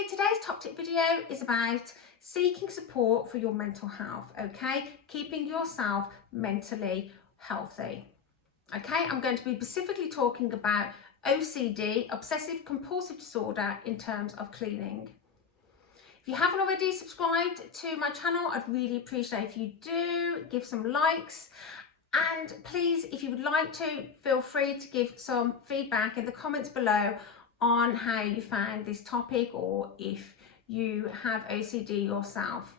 Hi, today's top tip video is about seeking support for your mental health, okay? Keeping yourself mentally healthy. Okay, I'm going to be specifically talking about OCD, obsessive compulsive disorder, in terms of cleaning. If you haven't already subscribed to my channel, I'd really appreciate if you do, give some likes. And please, if you would like to, feel free to give some feedback in the comments below on how you found this topic, or if you have OCD yourself.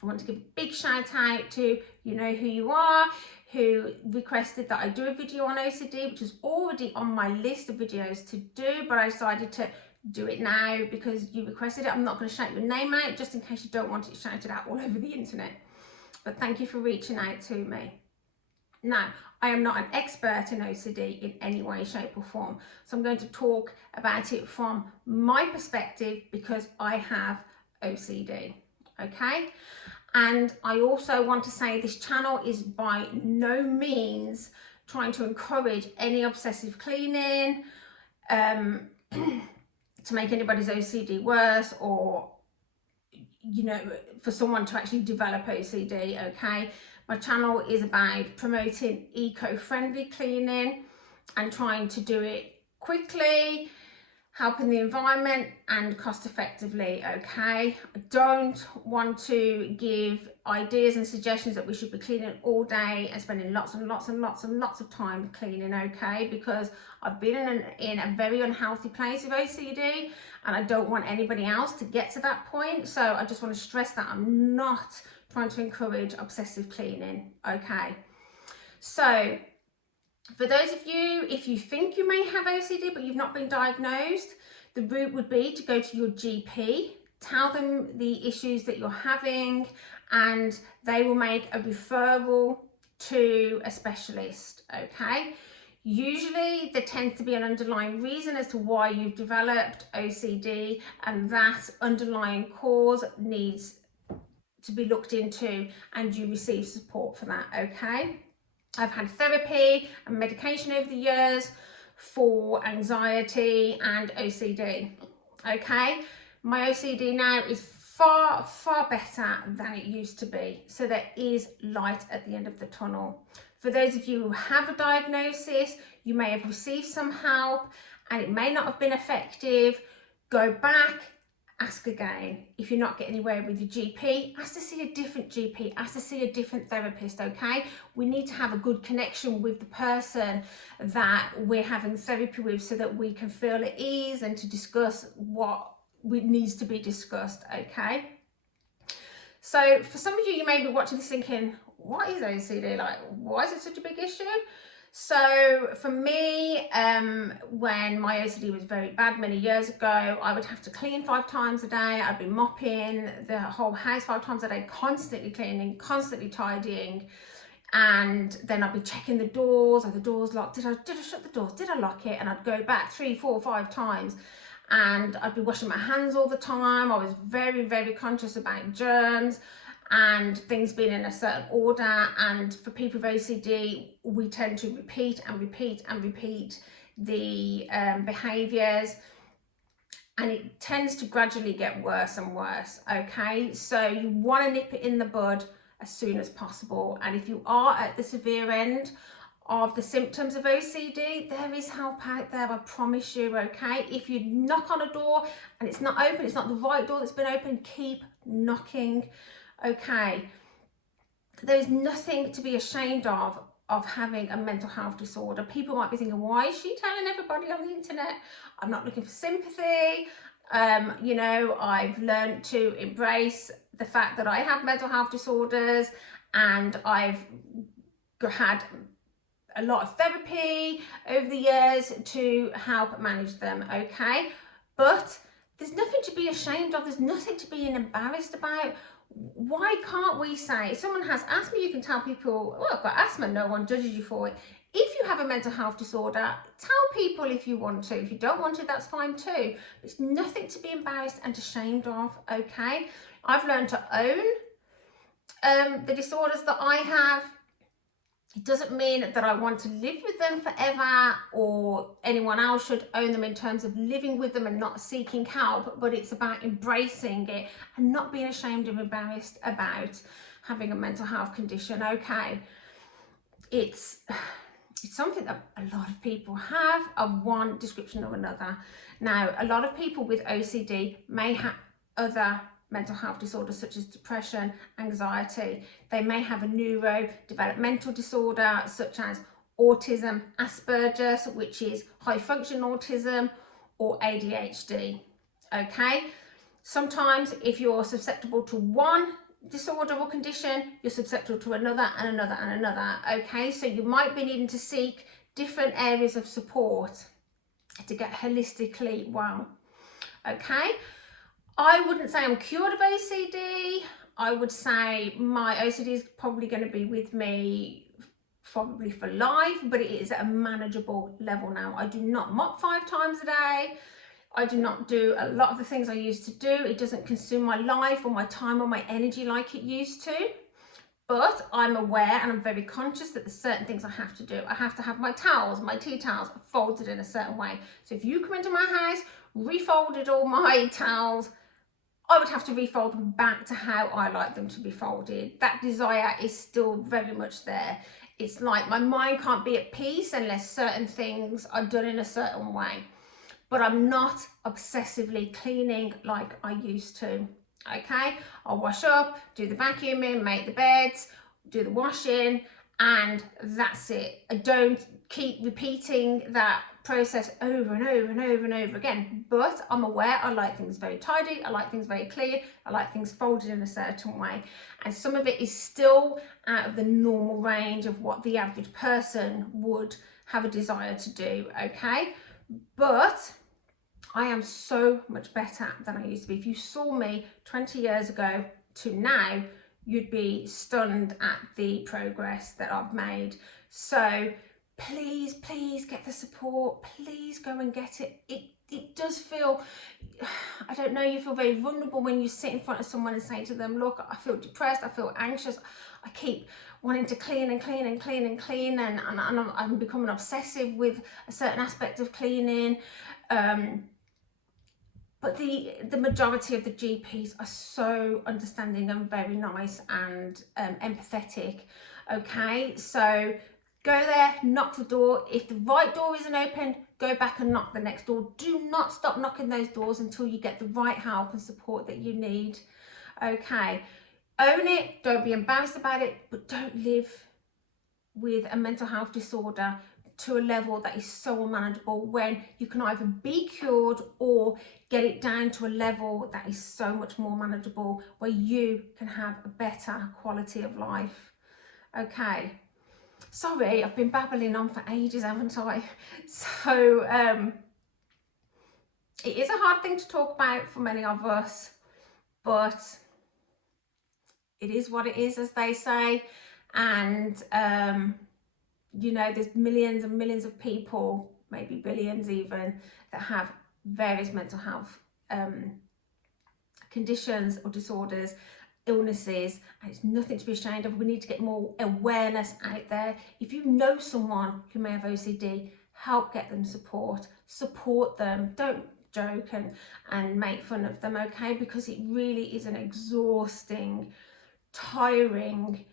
I want to give a big shout out to you know who you are, who requested that I do a video on OCD, which is already on my list of videos to do, but I decided to do it now because you requested it. I'm not going to shout your name out just in case you don't want it shouted out all over the internet. But thank you for reaching out to me. Now, I am not an expert in OCD in any way, shape or form. So I'm going to talk about it from my perspective because I have OCD, okay? And I also want to say this channel is by no means trying to encourage any obsessive cleaning, to make anybody's OCD worse, or, you know, for someone to actually develop OCD, okay? My channel is about promoting eco-friendly cleaning and trying to do it quickly, helping the environment and cost effectively, okay? I don't want to give ideas and suggestions that we should be cleaning all day and spending lots and lots and lots and lots of time cleaning, okay? Because I've been in a very unhealthy place with OCD, and I don't want anybody else to get to that point. So I just want to stress that I'm not trying to encourage obsessive cleaning, okay? So for those of you, if you think you may have OCD but you've not been diagnosed, the route would be to go to your GP, tell them the issues that you're having, and they will make a referral to a specialist, okay? Usually there tends to be an underlying reason as to why you've developed OCD, and that underlying cause needs to be looked into and you receive support for that, okay? I've had therapy and medication over the years for anxiety and OCD, okay? My OCD now is far, far better than it used to be. So there is light at the end of the tunnel. For those of you who have a diagnosis, you may have received some help and it may not have been effective. Go back, ask again. If you're not getting anywhere with your GP, ask to see a different GP, ask to see a different therapist, okay? We need to have a good connection with the person that we're having therapy with so that we can feel at ease and to discuss what needs to be discussed, okay? So for some of you, you may be watching this thinking, what is OCD? Like, why is it such a big issue? So for me, when my OCD was very bad many years ago, I would have to clean 5 times a day. I'd be mopping the whole house 5 times a day, constantly cleaning, constantly tidying. And then I'd be checking the doors. Are the doors locked? Did I shut the doors? Did I lock it? And I'd go back 3, 4, 5 times. And I'd be washing my hands all the time. I was very, very conscious about germs and things being in a certain order. And for people with OCD, we tend to repeat and repeat and repeat the behaviours, and it tends to gradually get worse and worse, okay? So you want to nip it in the bud as soon as possible. And if you are at the severe end of the symptoms of OCD, there is help out there, I promise you, okay? If you knock on a door and it's not open, it's not the right door that's been opened, keep knocking, okay? There is nothing to be ashamed of having a mental health disorder. People might be thinking, why is she telling everybody on the internet? I'm not looking for sympathy. You know, I've learned to embrace the fact that I have mental health disorders, and I've had a lot of therapy over the years to help manage them, okay? But there's nothing to be ashamed of. There's nothing to be embarrassed about. Why can't we say, if someone has asthma, you can tell people, well, I've got asthma, no one judges you for it. If you have a mental health disorder, tell people if you want to. If you don't want to, that's fine too. There's nothing to be embarrassed and ashamed of, okay? I've learned to own the disorders that I have, It doesn't mean that I want to live with them forever, or anyone else should own them in terms of living with them and not seeking help, but it's about embracing it and not being ashamed or embarrassed about having a mental health condition. Okay, it's something that a lot of people have of one description or another. Now, a lot of people with OCD may have other mental health disorders such as depression, anxiety. They may have a neurodevelopmental disorder such as autism, Asperger's, which is high function autism, or ADHD. Okay, sometimes if you're susceptible to one disorder or condition, you're susceptible to another and another and another. Okay, so you might be needing to seek different areas of support to get holistically well. Okay, I wouldn't say I'm cured of OCD. I would say my OCD is probably going to be with me probably for life, but it is at a manageable level now. I do not mop 5 times a day. I do not do a lot of the things I used to do. It doesn't consume my life or my time or my energy like it used to. But I'm aware and I'm very conscious that there's certain things I have to do. I have to have my towels, my tea towels, folded in a certain way. So if you come into my house, refolded all my towels, I would have to refold them back to how I like them to be folded. That desire is still very much there. It's like my mind can't be at peace unless certain things are done in a certain way. But I'm not obsessively cleaning like I used to. Okay, I'll wash up, do the vacuuming, make the beds, do the washing, and that's it. I don't keep repeating that process over and over and over and over again, but I'm aware I like things very tidy, I like things very clean, I like things folded in a certain way, and some of it is still out of the normal range of what the average person would have a desire to do. Okay, but I am so much better than I used to be. If you saw me 20 years ago to now, you'd be stunned at the progress that I've made. So please, please get the support. Please go and get it. It does feel, I don't know, you feel very vulnerable when you sit in front of someone and say to them, look, I feel depressed, I feel anxious, I keep wanting to clean and clean and clean and clean, and I'm becoming obsessive with a certain aspect of cleaning. But the majority of the GPs are so understanding and very nice and empathetic. Okay, so go there, knock the door. If the right door isn't open, go back and knock the next door. Do not stop knocking those doors until you get the right help and support that you need. Okay, own it, don't be embarrassed about it, but don't live with a mental health disorder to a level that is so unmanageable, when you can either be cured or get it down to a level that is so much more manageable, where you can have a better quality of life. Okay, sorry, I've been babbling on for ages, haven't I? So it is a hard thing to talk about for many of us, but it is what it is, as they say. And you know, there's millions and millions of people, maybe billions even, that have various mental health conditions or disorders, illnesses, and it's nothing to be ashamed of. We need to get more awareness out there. If you know someone who may have OCD, help get them support them. Don't joke and make fun of them, okay? Because it really is an exhausting, tiring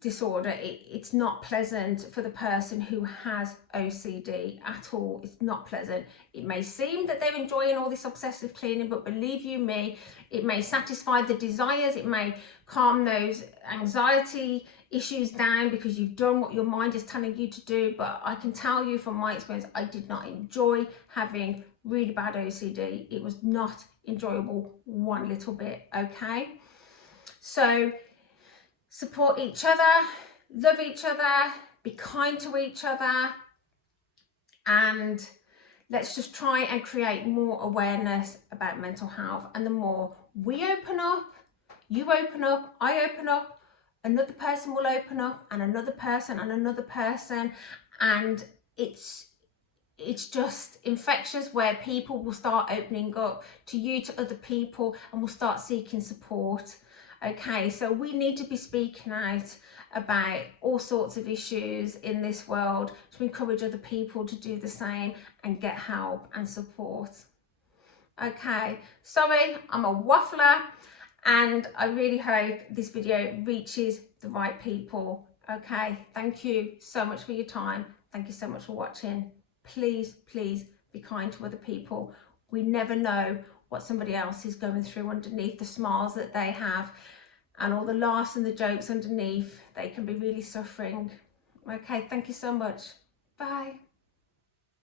disorder. It's not pleasant for the person who has OCD at all. It's not pleasant. It may seem that they're enjoying all this obsessive cleaning, but believe you me, it may satisfy the desires, it may calm those anxiety issues down because you've done what your mind is telling you to do. But I can tell you from my experience, I did not enjoy having really bad OCD. It was not enjoyable one little bit. Okay, so support each other, love each other, be kind to each other, and let's just try and create more awareness about mental health. And the more we open up, you open up, I open up, another person will open up, and another person, and another person, and it's just infectious, where people will start opening up to you, to other people, and will start seeking support. Okay, so we need to be speaking out about all sorts of issues in this world to encourage other people to do the same and get help and support. Okay, sorry, I'm a waffler, and I really hope this video reaches the right people. Okay, thank you so much for your time. Thank you so much for watching. Please, please be kind to other people. We never know what somebody else is going through underneath the smiles that they have and all the laughs and the jokes underneath. They can be really suffering. Okay, thank you so much. Bye.